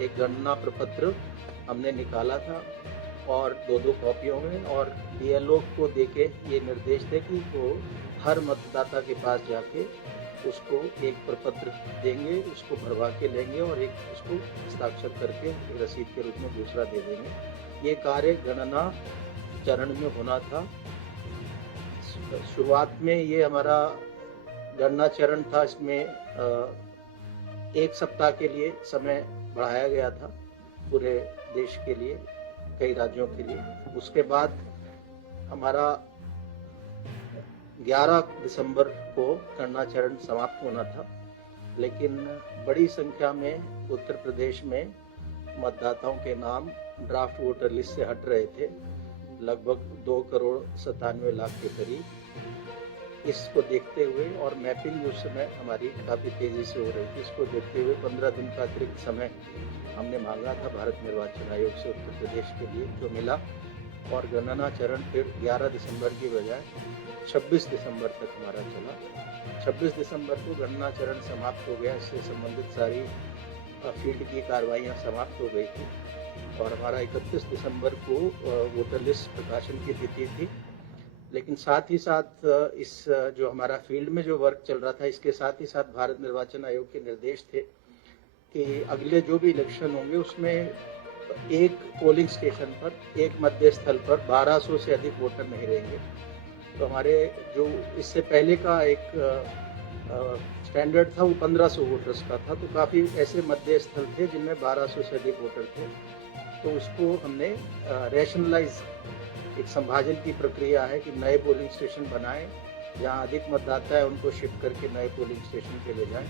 एक गणना प्रपत्र हमने निकाला था और 2-2 कॉपियों में, और बीएलओ को देके ये निर्देश थे कि वो हर मतदाता के पास जाके उसको एक प्रपत्र देंगे, उसको भरवा के लेंगे और एक उसको हस्ताक्षर करके रसीद के रूप में दूसरा दे देंगे। ये कार्य गणना चरण में होना था। शुरुआत में ये हमारा गणना चरण था, इसमें 1 सप्ताह के लिए समय बढ़ाया गया था पूरे देश के लिए, कई राज्यों के लिए। उसके बाद हमारा 11 दिसंबर को गणना चरण समाप्त होना था, लेकिन बड़ी संख्या में उत्तर प्रदेश में मतदाताओं के नाम ड्राफ्ट वोटर लिस्ट से हट रहे थे, लगभग 2,97,00,000 के करीब। इसको देखते हुए, और मैपिंग उस समय हमारी काफ़ी तेज़ी से हो रही थी, इसको देखते हुए 15 दिन का अतिरिक्त समय हमने मांगा था भारत निर्वाचन आयोग से उत्तर प्रदेश के लिए, जो मिला। और गणना चरण फिर 11 दिसंबर की बजाय 26 दिसंबर तक हमारा चला। 26 दिसंबर को गणना चरण समाप्त हो गया, इससे संबंधित सारी फील्ड की कार्रवाइयाँ समाप्त हो गई थी और हमारा 31 दिसंबर को वोटर लिस्ट प्रकाशन की तिथि थी। लेकिन साथ ही साथ इस जो हमारा फील्ड में जो वर्क चल रहा था, इसके साथ ही साथ भारत निर्वाचन आयोग के निर्देश थे कि अगले जो भी इलेक्शन होंगे उसमें एक पोलिंग स्टेशन पर, एक मतदेय स्थल पर 1200 से अधिक वोटर नहीं रहेंगे। तो हमारे जो इससे पहले का एक स्टैंडर्ड था वो 1500 वोटर्स का था, तो काफ़ी ऐसे मतदेय स्थल थे जिनमें 1200 से अधिक वोटर थे। तो उसको हमने रैशनलाइज, एक संभाजन की प्रक्रिया है कि नए पोलिंग स्टेशन बनाएं, जहां अधिक मतदाता है उनको शिफ्ट करके नए पोलिंग स्टेशन पे ले जाएं।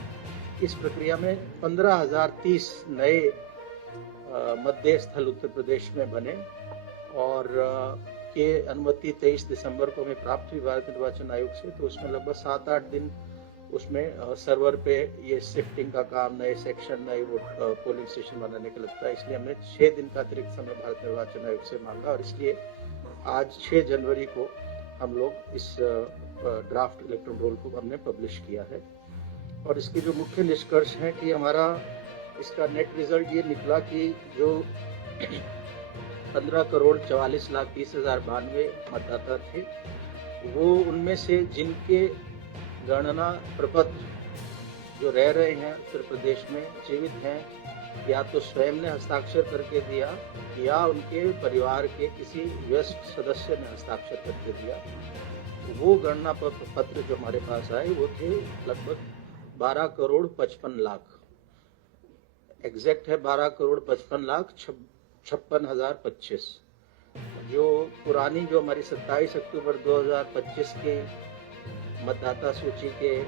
इस प्रक्रिया में 15,030 नए मतदेय स्थल उत्तर प्रदेश में बने और ये अनुमति 23 दिसंबर को हमें प्राप्त हुई भारत निर्वाचन आयोग से। तो उसमें लगभग 7-8 दिन उसमें सर्वर पे ये शिफ्टिंग का काम, नए सेक्शन, नए पोलिंग स्टेशन बनाने का लगता है। इसलिए हमने 6 दिन का अतिरिक्त समय भारत निर्वाचन आयोग से मांगा और इसलिए आज 6 जनवरी को हम लोग इस ड्राफ्ट इलेक्टोरल रोल को हमने पब्लिश किया है। और इसके जो मुख्य निष्कर्ष हैं कि हमारा इसका नेट रिजल्ट ये निकला कि जो 15,44,30,092 मतदाता थे, वो उनमें से जिनके गणना प्रपत्र जो रह रहे हैं उत्तर प्रदेश में, जीवित हैं, या तो स्वयं ने हस्ताक्षर करके दिया या उनके परिवार के किसी वयस्क सदस्य ने हस्ताक्षर करके दिया, वो गणना पत्र जो हमारे पास आए वो थे लगभग 12,55,00,000। एग्जैक्ट है 12,55,56,025। जो पुरानी, जो हमारी 27 अक्टूबर 2025 के मतदाता सूची के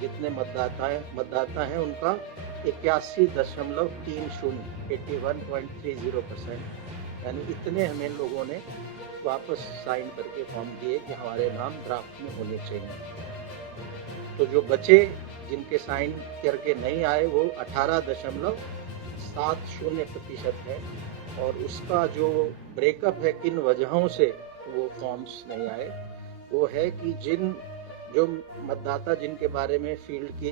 जितने मतदाता हैं उनका 81.30, 81.30%, यानी इतने हमें लोगों ने वापस साइन करके फॉर्म दिए कि हमारे नाम ड्राफ्ट में होने चाहिए। तो जो बचे, जिनके साइन करके नहीं आए, वो 18.70% है। और उसका जो ब्रेकअप है किन वजहों से वो फॉर्म्स नहीं आए, वो है कि जो मतदाता जिनके बारे में फील्ड की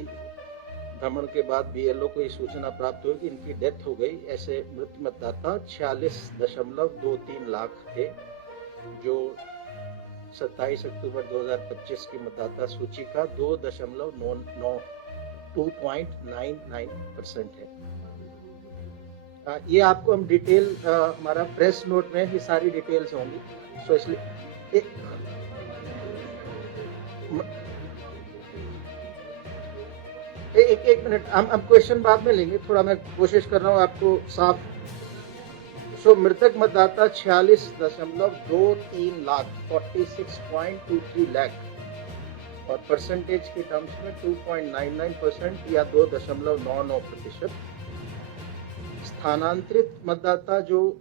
भ्रमण के बाद बीएलओ को ये सूचना प्राप्त हुई कि इनकी डेथ हो गई, ऐसे मृत मतदाता 46.23 लाख थे, जो 27 अक्टूबर 2025 की मतदाता सूची का 2.99% है। ये आपको हम डिटेल, हमारा प्रेस नोट में ये सारी डिटेल्स होंगी, सो इसलिए एक मिनट, हम क्वेश्चन बाद में लेंगे, थोड़ा मैं कोशिश कर रहा हूँ आपको साफ। सो मृतक मतदाता 46.23 लाख, 46.23 लाख, और परसेंटेज के टर्म्स में 2.99% या 2.99%। स्थानांतरित मतदाता जो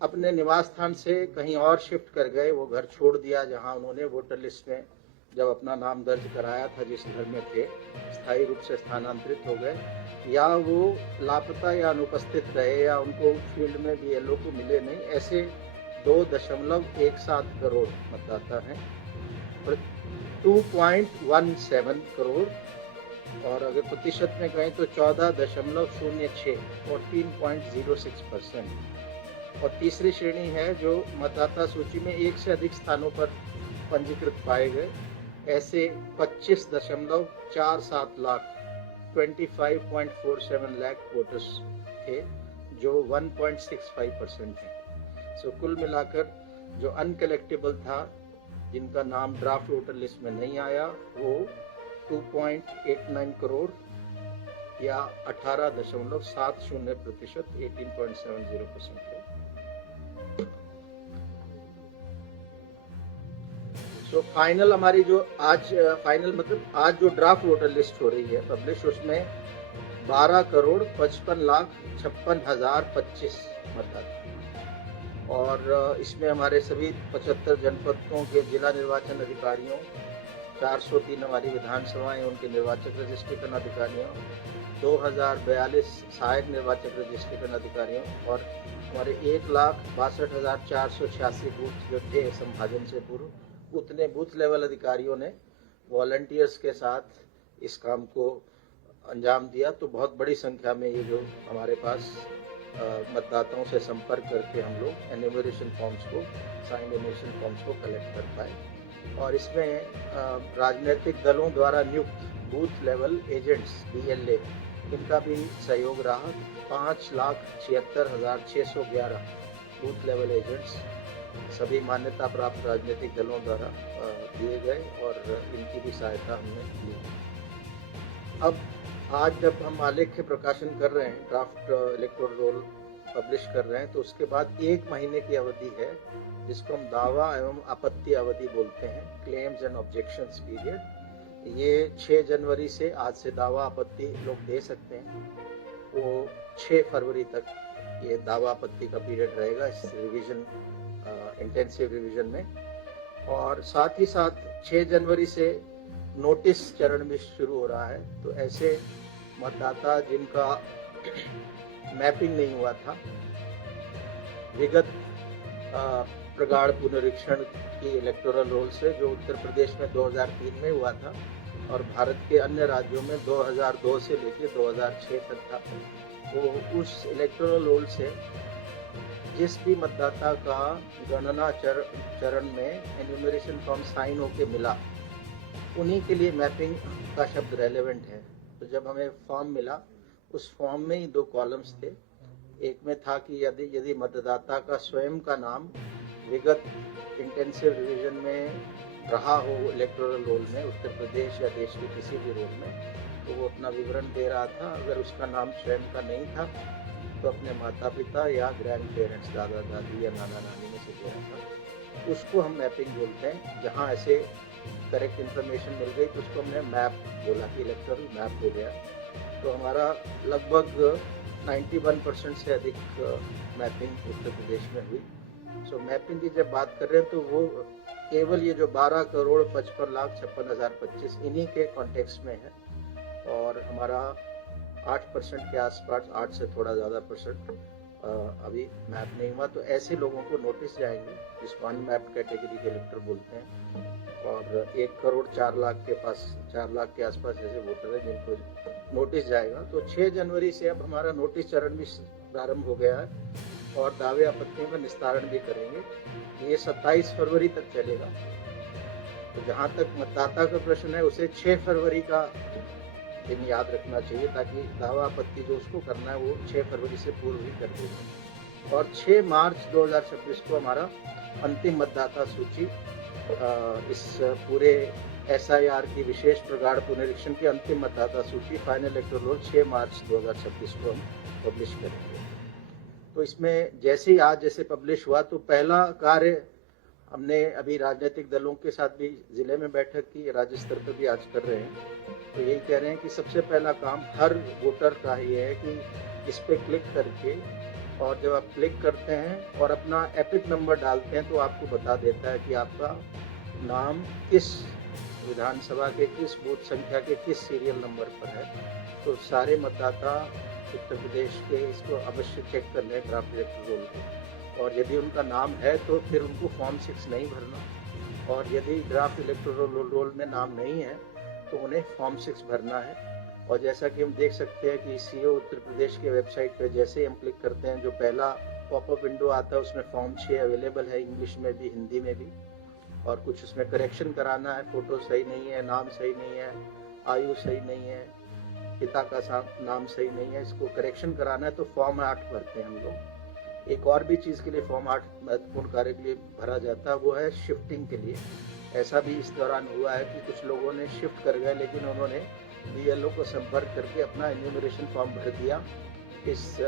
अपने निवास स्थान से कहीं और शिफ्ट कर गए, वो घर छोड़ दिया जहां उन्होंने वोटर लिस्ट में जब अपना नाम दर्ज कराया था, जिस घर में थे, स्थायी रूप से स्थानांतरित हो गए, या वो लापता या अनुपस्थित रहे, या उनको फील्ड में बीएलओ को मिले नहीं, ऐसे 2.17 करोड़ मतदाता हैं। 2.17 करोड़ और अगर प्रतिशत में कहें तो 14.06 14.06%। और तीसरी श्रेणी है जो मतदाता सूची में एक से अधिक स्थानों पर पंजीकृत पाए गए, ऐसे 25.47 लाख 25.47 लाख वोटर्स थे, जो 1.65% है। सो कुल मिलाकर जो अनकलेक्टेबल था, जिनका नाम ड्राफ्ट वोटर लिस्ट में नहीं आया, वो 2.89 करोड़ या 18.70%, 18.70% है। तो फाइनल हमारी जो आज फाइनल मतलब आज जो ड्राफ्ट वोटर लिस्ट हो रही है पब्लिश, उसमें 12,55,56,025 मतदाता, और इसमें हमारे सभी 75 जनपदों के जिला निर्वाचन अधिकारियों, 403 हमारी विधानसभाएं उनके निर्वाचक रजिस्ट्रेशन अधिकारियों, 2042 सहायक निर्वाचक रजिस्ट्रेशन अधिकारियों, और हमारे 1,62,486 बूथ जो थे संभाजन से पूर्व, उतने बूथ लेवल अधिकारियों ने वॉलंटियर्स के साथ इस काम को अंजाम दिया। तो बहुत बड़ी संख्या में ये जो हमारे पास मतदाताओं से संपर्क करके हम लोग एन्यूमरेशन फॉर्म्स को, साइंड एन्यूमरेशन फॉर्म्स को कलेक्ट कर पाए। और इसमें राजनीतिक दलों द्वारा नियुक्त बूथ लेवल एजेंट्स BLA, इनका भी सहयोग रहा। 5,76,611 बूथ लेवल एजेंट्स सभी मान्यता प्राप्त राजनीतिक दलों द्वारा दिए गए, और इनकी भी सहायता हमने ली। अब आज जब हम आलेख्य प्रकाशन कर रहे हैं, ड्राफ्ट इलेक्टोरल रोल पब्लिश कर रहे हैं, तो उसके बाद 1 महीने की अवधि है, जिसको हम दावा एवं आपत्ति अवधि बोलते हैं, क्लेम्स एंड ऑब्जेक्शंस पीरियड। ये 6 जनवरी से, आज से दावा आपत्ति लोग दे सकते हैं, वो 6 फरवरी तक ये दावा आपत्ति का पीरियड रहेगा इस रिवीजन, इंटेंसिव रिवीजन में। और साथ ही साथ 6 जनवरी से नोटिस चरण भी शुरू हो रहा है। तो ऐसे मतदाता जिनका मैपिंग नहीं हुआ था, विगत प्रगाढ़ पुनरीक्षण की इलेक्टोरल रोल से, जो उत्तर प्रदेश में 2003 में हुआ था और भारत के अन्य राज्यों में 2002 से लेकर 2006 तक था, तो उस इलेक्टोरल रोल से जिस भी मतदाता का गणना चरण में एन्यूमरेशन फॉर्म साइन होके मिला, उन्हीं के लिए मैपिंग का शब्द रेलेवेंट है। तो जब हमें फॉर्म मिला, उस फॉर्म में ही 2 कॉलम्स थे। एक में था कि यदि मतदाता का स्वयं का नाम विगत इंटेंसिव रिवीजन में रहा हो इलेक्टोरल रोल में, उत्तर प्रदेश या देश के किसी भी रोल में, तो वो अपना विवरण दे रहा था। अगर उसका नाम स्वयं का नहीं था, तो अपने माता पिता या ग्रैंड पेरेंट्स, दादा दादी या नाना नानी में से दे रहा था। उसको हम मैपिंग बोलते हैं। जहाँ ऐसे करेक्ट इन्फॉर्मेशन मिल गई तो उसको हमने मैप बोला कि इलेक्टोरल मैप हो गया। तो हमारा लगभग 91% से अधिक मैपिंग उत्तर प्रदेश में हुई। सो मैपिंग की जब बात कर रहे हैं, तो वो केवल ये जो 12,55,56,025 इन्हीं के कॉन्टेक्स्ट में है, और हमारा 8% के आसपास, 8 से थोड़ा ज़्यादा परसेंट अभी मैप नहीं हुआ। तो ऐसे लोगों को नोटिस जाएंगे, जिसको अनमैप्ड कैटेगरी के इलेक्टर बोलते हैं, और 1,04,00,000 के आसपास ऐसे वोटर हैं जिनको नोटिस जाएगा। तो 6 जनवरी से अब हमारा नोटिस चरण भी प्रारंभ हो गया है, और दावे आपत्तियों का निस्तारण भी करेंगे। ये 27 फरवरी तक चलेगा। तो जहाँ तक मतदाता का प्रश्न है, उसे 6 फरवरी का दिन याद रखना चाहिए, ताकि दावा आपत्ति जो उसको करना है वो 6 फरवरी से पूर्व ही कर देंगे। और 6 मार्च 2026 को हमारा अंतिम मतदाता सूची, इस पूरे SIR की विशेष प्रगाढ़ पुनरीक्षण की अंतिम मतदाता सूची, फाइनल इलेक्टोरल रोल 6 मार्च 2026 को हम पब्लिश करेंगे। तो इसमें जैसे ही आज जैसे पब्लिश हुआ, तो पहला कार्य हमने अभी राजनीतिक दलों के साथ भी जिले में बैठक की, राज्य स्तर पर भी आज कर रहे हैं। तो यही कह रहे हैं कि सबसे पहला काम हर वोटर का ये है कि इस पे क्लिक करके, और जब आप क्लिक करते हैं और अपना एपिक नंबर डालते हैं, तो आपको बता देता है कि आपका नाम किस विधानसभा के किस बूथ संख्या के किस सीरियल नंबर पर है। तो सारे मतदाता उत्तर प्रदेश के इसको अवश्य चेक कर लें, ड्राफ्ट इलेक्टोरल रोल को। और यदि उनका नाम है तो फिर उनको फॉर्म 6 नहीं भरना, और यदि ड्राफ्ट इलेक्टोरल रोल में नाम नहीं है तो उन्हें फॉर्म 6 भरना है। और जैसा कि हम देख सकते हैं कि सीओ उत्तर प्रदेश के वेबसाइट पे जैसे ही हम क्लिक करते हैं, जो पहला पॉपअप विंडो आता है उसमें फॉर्म 6 अवेलेबल है, इंग्लिश में भी हिंदी में भी। और कुछ उसमें करेक्शन कराना है, फोटो सही नहीं है, नाम सही नहीं है, आयु सही नहीं है, पिता का नाम सही नहीं है, इसको करेक्शन कराना है तो फॉर्म 8 भरते हैं हम लोग। एक और भी चीज़ के लिए फॉर्म 8 महत्वपूर्ण कार्य के लिए भरा जाता है, वो है शिफ्टिंग के लिए। ऐसा भी इस दौरान हुआ है कि कुछ लोगों ने शिफ्ट कर गए, लेकिन उन्होंने बीएलओ को संपर्क करके अपना एन्यूमरेशन फॉर्म भर दिया, इस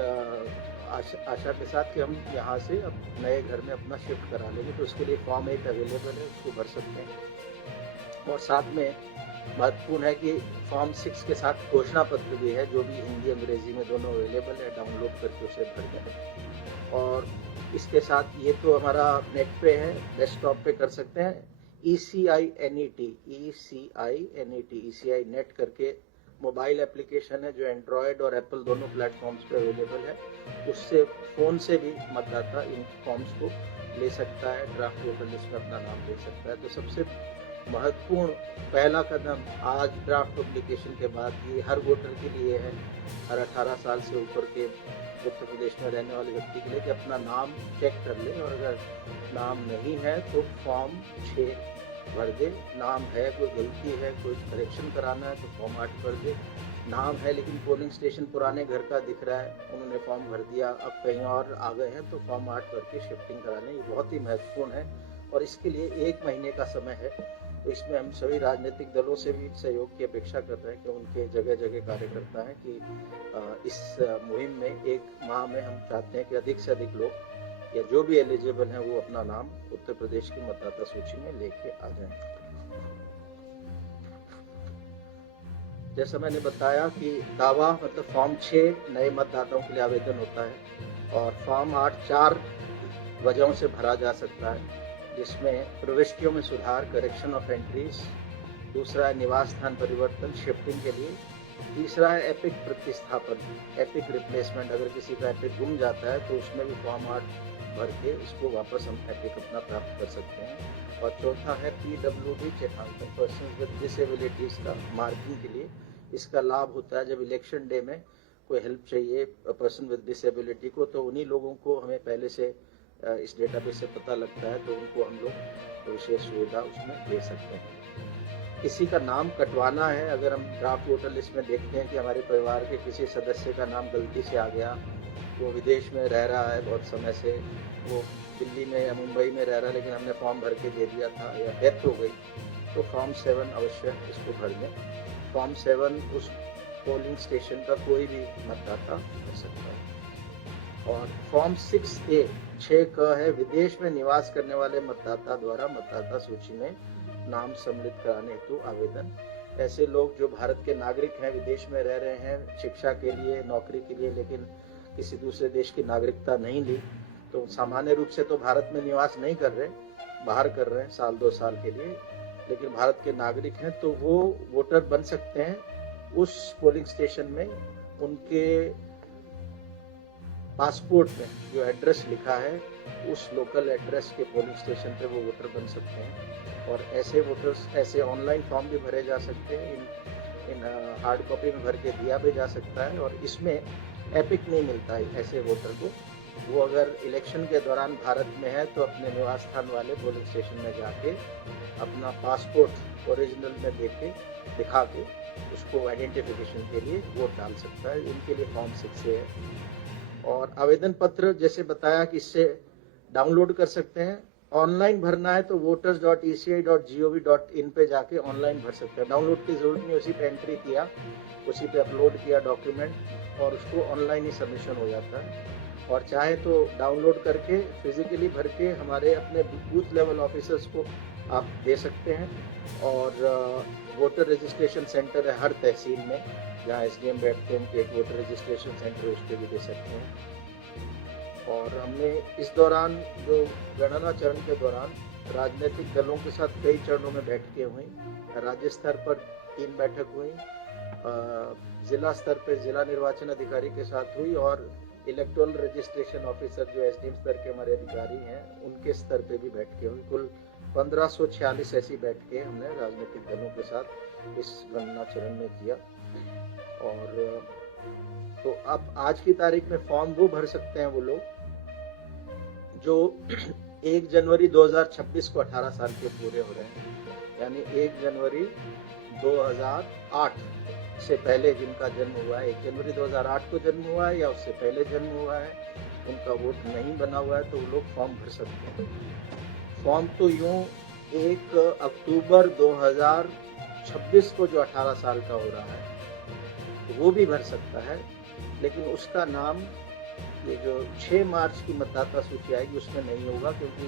आशा के साथ कि हम यहाँ से अब नए घर में अपना शिफ्ट करा लेंगे। तो उसके लिए फॉर्म 8 अवेलेबल है, उसको भर सकते हैं। और साथ में महत्वपूर्ण है कि फॉर्म 6 के साथ घोषणा पत्र भी है, जो भी हिंदी अंग्रेजी में दोनों अवेलेबल है, डाउनलोड करके उसे भर दें। और इसके साथ ये तो हमारा नेट पे है, डेस्कटॉप पे कर सकते हैं। ECI नेट करके मोबाइल एप्लीकेशन है, जो एंड्रॉयड और एप्पल दोनों प्लेटफॉर्म्स पे अवेलेबल है। उससे फ़ोन से भी मतदाता इन फॉर्म्स को ले सकता है, ड्राफ्ट वोटर लिस्ट में अपना नाम ले सकता है। तो सबसे महत्वपूर्ण पहला कदम आज ड्राफ्ट एप्लीकेशन के बाद ये हर वोटर के लिए है, हर 18 साल से ऊपर के उत्तर प्रदेश में रहने वाले व्यक्ति के लिए, कि अपना नाम चेक कर ले, और अगर नाम नहीं है तो फॉर्म 6 भर दे। नाम है, कोई गलती है, कोई करेक्शन कराना है तो फॉर्म 8 भर दे। नाम है लेकिन पोलिंग स्टेशन पुराने घर का दिख रहा है, उन्होंने फॉर्म भर दिया, अब कहीं और आ गए हैं तो फॉर्म 8 भर के शिफ्टिंग कराने। ये बहुत ही महत्वपूर्ण है और इसके लिए 1 महीने का समय है। तो इसमें हम सभी राजनीतिक दलों से भी सहयोग की अपेक्षा कर रहे हैं कि उनके जगह जगह कार्यकर्ता हैं कि इस मुहिम में 1 माह में हम चाहते हैं कि अधिक से अधिक लोग या जो भी एलिजिबल हैं वो अपना नाम उत्तर प्रदेश की मतदाता सूची में लेके आ जाएं। जैसा मैंने बताया कि दावा मतलब फॉर्म 6 नए मतदाताओं के लिए आवेदन होता है, और फॉर्म 8 4 वजहों से भरा जा सकता है, जिसमें प्रविष्टियों में सुधार, करेक्शन ऑफ एंट्रीज, दूसरा है निवास स्थान परिवर्तन शिफ्टिंग के लिए, तीसरा है एपिक प्रतिस्थापन, एपिक रिप्लेसमेंट, अगर किसी का एपिक गुम जाता है तो उसमें भी फॉर्म 8 भर के इसको वापस हम एपिक अपना प्राप्त कर सकते हैं। और चौथा है PWD चिन्हांकन, पर्सन विद डिसेबिलिटीज का मार्किंग के लिए। इसका लाभ होता है जब इलेक्शन डे में कोई हेल्प चाहिए पर्सन विद डिसेबिलिटी को, तो उन्हीं लोगों को हमें पहले से इस डेटाबेस से पता लगता है, तो उनको हम लोग विशेष सुविधा उसमें दे सकते हैं। किसी का नाम कटवाना है, अगर हम ड्राफ्ट वोटर लिस्ट में देखते हैं कि हमारे परिवार के किसी सदस्य का नाम गलती से आ गया, वो विदेश में रह रहा है बहुत समय से, वो दिल्ली में या मुंबई में रह रहा है लेकिन हमने फॉर्म भर के दे दिया था, या डेथ हो गई, तो फॉर्म 7 अवश्य इसको भर दें। फॉर्म 7 उस पोलिंग स्टेशन का कोई भी मतदाता भर सकता है। और फॉर्म 6A 6 है, विदेश में निवास करने वाले मतदाता द्वारा मतदाता सूची में नाम सम्मिलित कराने हेतु आवेदन। ऐसे लोग जो भारत के नागरिक हैं, विदेश में रह रहे हैं शिक्षा के लिए, नौकरी के लिए, लेकिन किसी दूसरे देश की नागरिकता नहीं ली, तो सामान्य रूप से तो भारत में निवास नहीं कर रहे, बाहर कर रहे हैं 1-2 साल के लिए, लेकिन भारत के नागरिक हैं, तो वो वोटर बन सकते हैं। उस पोलिंग स्टेशन में उनके पासपोर्ट में जो एड्रेस लिखा है, उस लोकल एड्रेस के पोलिंग स्टेशन पे वो वोटर बन सकते हैं। और ऐसे वोटर्स, ऐसे ऑनलाइन फॉर्म भी भरे जा सकते हैं, इन हार्ड कॉपी में भर के दिया भी जा सकता है। और इसमें एपिक नहीं मिलता है ऐसे वोटर को, वो अगर इलेक्शन के दौरान भारत में है तो अपने निवास स्थान वाले पोलिंग स्टेशन में जाके अपना पासपोर्ट ओरिजिनल में दिखा के उसको आइडेंटिफिकेशन के लिए वोट डाल सकता है। इनके लिए फॉर्म 6 है। और आवेदन पत्र जैसे बताया कि इससे डाउनलोड कर सकते हैं। ऑनलाइन भरना है तो voters.eci.gov.in पे जाके ऑनलाइन भर सकते हैं, डाउनलोड की जरूरत नहीं, उसी पे एंट्री किया, उसी पे अपलोड किया डॉक्यूमेंट और उसको ऑनलाइन ही सबमिशन हो जाता है। और चाहे तो डाउनलोड करके फिजिकली भर के हमारे अपने बूथ लेवल ऑफिसर्स को आप दे सकते हैं। और वोटर रजिस्ट्रेशन सेंटर है हर तहसील में, जहाँ SDM बैठते हैं, उनके एक वोटर रजिस्ट्रेशन सेंटर उस पर भी दे सकते हैं। और हमने इस दौरान जो गणना चरण के दौरान राजनीतिक दलों के साथ कई चरणों में बैठकें हुई। राज्य स्तर पर 3 बैठक हुई, जिला स्तर पर जिला निर्वाचन अधिकारी के साथ हुई, और इलेक्टोरल रजिस्ट्रेशन ऑफिसर जो SDM स्तर के हमारे अधिकारी हैं उनके स्तर पे भी बैठकें हुई। कुल 1546 ऐसी बैठकें हमने राजनीतिक दलों के साथ इस गणना चरण में किया। और तो अब आज की तारीख में फॉर्म वो भर सकते हैं वो लोग जो 1 जनवरी 2026 को 18 साल के पूरे हो रहे हैं, यानी 1 जनवरी 2008 से पहले जिनका जन्म हुआ है, 1 जनवरी 2008 को जन्म हुआ है या उससे पहले जन्म हुआ है, उनका वोट नहीं बना हुआ है, तो वो लोग फॉर्म भर सकते हैं। फॉर्म तो यूं 1 अक्टूबर 2026 को जो 18 साल का हो रहा है तो वो भी भर सकता है, लेकिन उसका नाम ये जो 6 मार्च की मतदाता सूची आएगी उसमें नहीं होगा, क्योंकि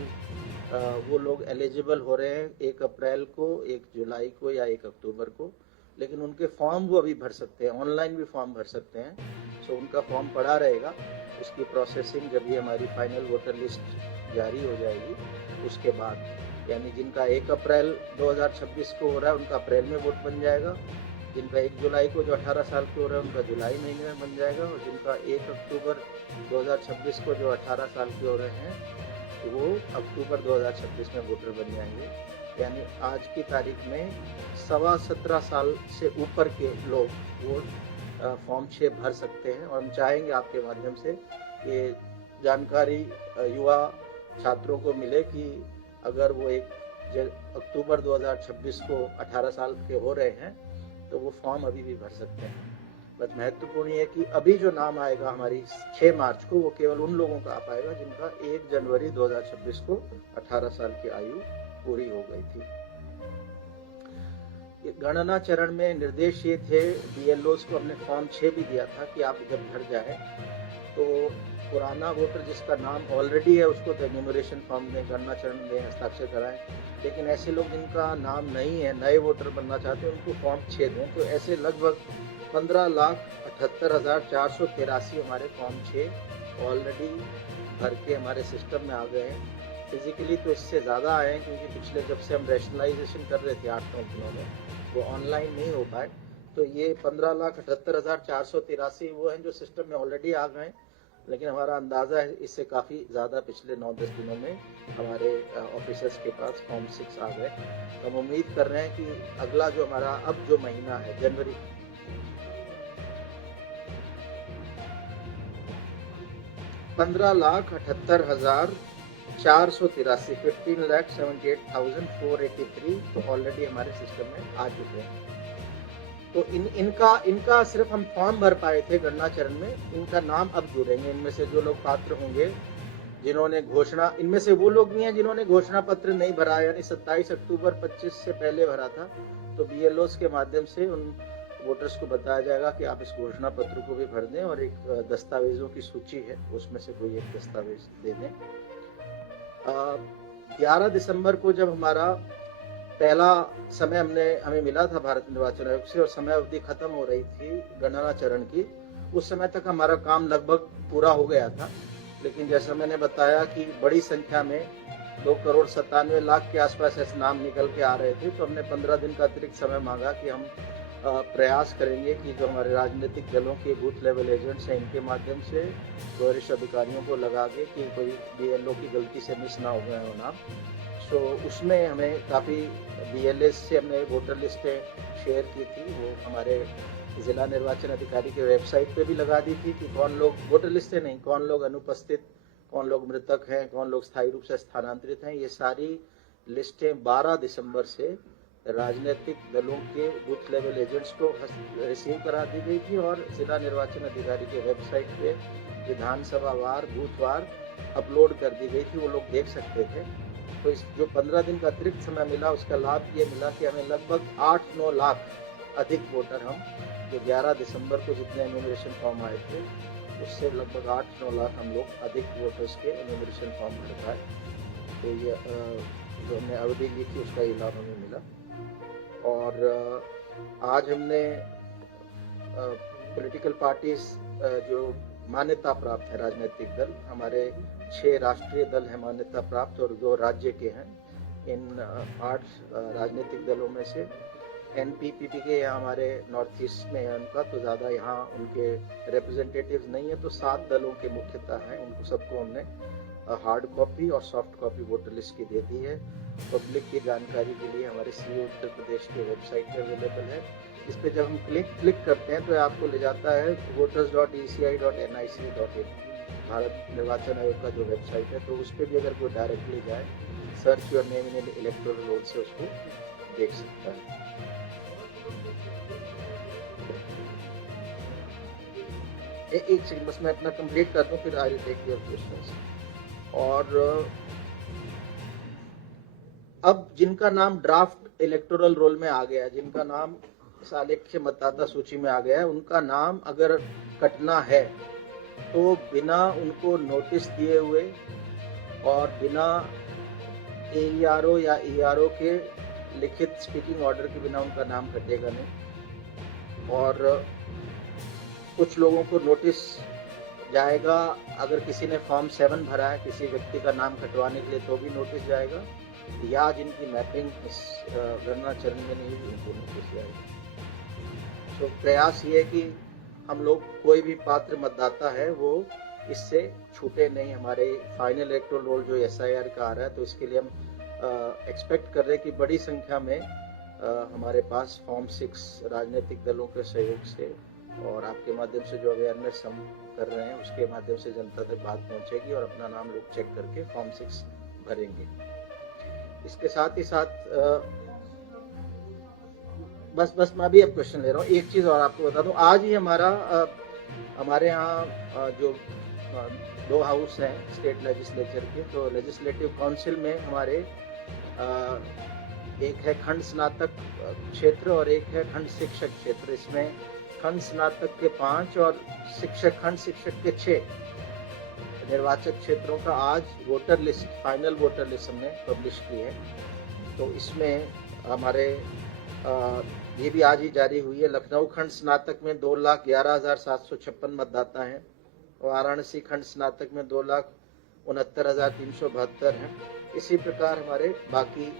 वो लोग एलिजिबल हो रहे हैं 1 अप्रैल को, 1 जुलाई को या 1 अक्टूबर को, लेकिन उनके फॉर्म वो अभी भर सकते हैं, ऑनलाइन भी फॉर्म भर सकते हैं। सो उनका फॉर्म पड़ा रहेगा, उसकी प्रोसेसिंग जब भी हमारी फाइनल वोटर लिस्ट जारी हो जाएगी उसके बाद, यानी जिनका 1 अप्रैल 2026 को हो रहा है उनका अप्रैल में वोट बन जाएगा, जिनका 1 जुलाई को जो 18 साल के हो रहे हैं उनका जुलाई महीने में बन जाएगा, और जिनका 1 अक्टूबर 2026 को जो 18 साल के हो रहे हैं तो वो अक्टूबर 2026 में वोटर बन जाएंगे। यानी आज की तारीख में 17.25 साल से ऊपर के लोग वो फॉर्म 6 भर सकते हैं। और हम चाहेंगे आपके माध्यम से ये जानकारी युवा छात्रों को मिले कि अगर वो 1 अक्टूबर 2026 को 18 साल के हो रहे हैं तो वो फॉर्म अभी भी भर सकते हैं। बस महत्वपूर्ण है कि अभी जो नाम आएगा हमारी 6 मार्च को वो केवल उन लोगों का आ पाएगा जिनका 1 जनवरी 2026 को 18 साल की आयु पूरी हो गई थी। गणना चरण में निर्देश ये थे, बीएलओस को हमने फॉर्म 6 भी दिया था कि आप जब भर जाए तो पुराना वोटर जिसका नाम ऑलरेडी है उसको तो एन्यूमरेशन फॉर्म दें, गणना चरण में हस्ताक्षर कराएं, लेकिन ऐसे लोग जिनका नाम नहीं है, नए वोटर बनना चाहते हैं, उनको फॉर्म 6 दें। तो ऐसे लगभग 15,78,483 हमारे फॉर्म 6 ऑलरेडी भर के हमारे सिस्टम में आ गए हैं। फिजिकली तो इससे ज़्यादा आए हैं, क्योंकि पिछले जब से हम रैशनलाइजेशन कर रहे थे 8-9 दिनों में वो ऑनलाइन नहीं हो पाए, तो ये 15,78,483 वो हैं जो सिस्टम में ऑलरेडी आ गए, लेकिन हमारा अंदाज़ा है इससे काफ़ी ज़्यादा पिछले 9-10 दिनों में हमारे ऑफिसर्स के पास फॉर्म 6 आ गए। तो हम उम्मीद कर रहे हैं कि अगला जो हमारा अब जो महीना है जनवरी 15,78,483 15,78,483 तो ऑलरेडी हमारे सिस्टम में आ चुके हैं। तो इनका सिर्फ हम फॉर्म भर पाए थे गणना चरण में, इनका नाम अब जुड़ेंगे। इनमें से जो लोग पात्र होंगे जिन्होंने घोषणा, इनमें से वो लोग भी हैं जिन्होंने घोषणा पत्र नहीं भरा, यानी 27 अक्टूबर 25 से पहले भरा था, तो बीएलओस के माध्यम से उन वोटर्स को बताया जाएगा कि आप इस घोषणा पत्र को भी भर दें, और एक दस्तावेजों की सूची है उसमें से कोई एक दस्तावेज दे दें। 11 दिसंबर को जब हमारा पहला समय हमें मिला था भारत निर्वाचन आयोग से और समय अवधि खत्म हो रही थी गणना चरण की, उस समय तक हमारा काम लगभग पूरा हो गया था, लेकिन जैसा मैंने बताया कि बड़ी संख्या में 2,97,00,000 के आसपास ऐसे नाम निकल के आ रहे थे, तो हमने 15 दिन का अतिरिक्त समय मांगा कि हम प्रयास करेंगे कि जो हमारे राजनीतिक दलों के बूथ लेवल एजेंट्स हैं इनके माध्यम से वरिष्ठ अधिकारियों को लगा के कि कोई बीएलओ की गलती से मिस ना हो गए हो नाम। सो उसमें हमें काफ़ी बीएलएस से हमने वोटर लिस्टें शेयर की थी, वो हमारे ज़िला निर्वाचन अधिकारी के वेबसाइट पे भी लगा दी थी कि कौन लोग, वोटर लिस्टें नहीं, कौन लोग अनुपस्थित, कौन लोग मृतक हैं, कौन लोग स्थायी रूप से स्थानांतरित हैं। ये सारी लिस्टें 12 दिसंबर से राजनीतिक दलों के बूथ लेवल एजेंट्स को रिसीव करा दी गई थी और जिला निर्वाचन अधिकारी के वेबसाइट पे विधानसभा वार, बूथवार अपलोड कर दी गई थी, वो लोग देख सकते थे। तो इस जो 15 दिन का अतिरिक्त समय मिला उसका लाभ ये मिला कि हमें लगभग 8-9 लाख अधिक वोटर, हम जो 11 दिसंबर को जितने एन्यूमरेशन फॉर्म आए थे उससे लगभग 8-9 लाख हम लोग अधिक वोटर्स के एन्यूमरेशन फॉर्म भर पाए। तो ये जो हमने अवधि ली थी उसका ये लाभ हमें मिला। और आज हमने पॉलिटिकल पार्टीज जो मान्यता प्राप्त है राजनीतिक दल, हमारे 6 राष्ट्रीय दल हैं मान्यता प्राप्त और 2 राज्य के हैं। इन 8 राजनीतिक दलों में से एनपीपीपी के यहाँ हमारे नॉर्थ ईस्ट में है उनका, तो ज़्यादा यहाँ उनके रिप्रेजेंटेटिव्स नहीं है, तो 7 दलों के मुख्यतः हैं, उनको सबको हमने हार्ड कॉपी और सॉफ्ट कॉपी वोटर लिस्ट की दे दी है। पब्लिक की जानकारी के लिए हमारे सीओ उत्तर प्रदेश के वेबसाइट पे अवेलेबल है। इस पे जब हम क्लिक करते हैं तो आपको ले जाता है voters.eci.nic.in, भारत निर्वाचन आयोग का जो वेबसाइट है। तो उस पर भी अगर कोई डायरेक्टली जाए, search your name in electoral roll से उसको देख सकता है। एक सेकंड बस मैं अपना कंप्लीट कर दूं, फिर I will take your questions. और अब जिनका नाम ड्राफ्ट इलेक्टोरल रोल में आ गया है, जिनका नाम इस आलेख्य मतदाता सूची में आ गया है, उनका नाम अगर कटना है तो बिना उनको नोटिस दिए हुए और बिना AERO या ERO के लिखित स्पीकिंग ऑर्डर के बिना उनका नाम कटेगा नहीं। और कुछ लोगों को नोटिस जाएगा, अगर किसी ने फॉर्म 7 भरा है किसी व्यक्ति का नाम कटवाने के लिए तो भी नोटिस जाएगा, या जिनकी मैपिंग इस गणना चरण में नहीं हुई उनको नोटिस जाएगा। तो प्रयास ये है कि हम लोग कोई भी पात्र मतदाता है वो इससे छूटे नहीं। हमारे फाइनल इलेक्टोरल रोल जो SIR का आ रहा है, तो इसके लिए हम एक्सपेक्ट कर रहे हैं कि बड़ी संख्या में हमारे पास फॉर्म 6 राजनीतिक दलों के सहयोग से और आपके माध्यम से जो अवेयरनेस हम कर रहे हैं उसके माध्यम से जनता तक बात पहुंचेगी और अपना नाम लोग चेक करके फॉर्म 6 भरेंगे। इसके साथ ही साथ बस मैं भी अब क्वेश्चन ले रहा हूँ। एक चीज और आपको बता दूं, आज ही हमारे यहाँ जो 2 हाउस हैं स्टेट लेजिस्लेचर के, तो लेजिस्लेटिव काउंसिल में हमारे एक है खंड स्नातक क्षेत्र और एक है खंड शिक्षक क्षेत्र। इसमें खंड स्नातक के 5 और खंड शिक्षक के 6 निर्वाचक क्षेत्रों का आज voter list, final voter list हमने पब्लिश की है। तो इसमें हमारे ये भी आज ही जारी हुई है। लखनऊ खंड स्नातक में 2,11,756 मतदाता हैं और वाराणसी खंड स्नातक में 2,69,372 हैं। इसी प्रकार हमारे बाकी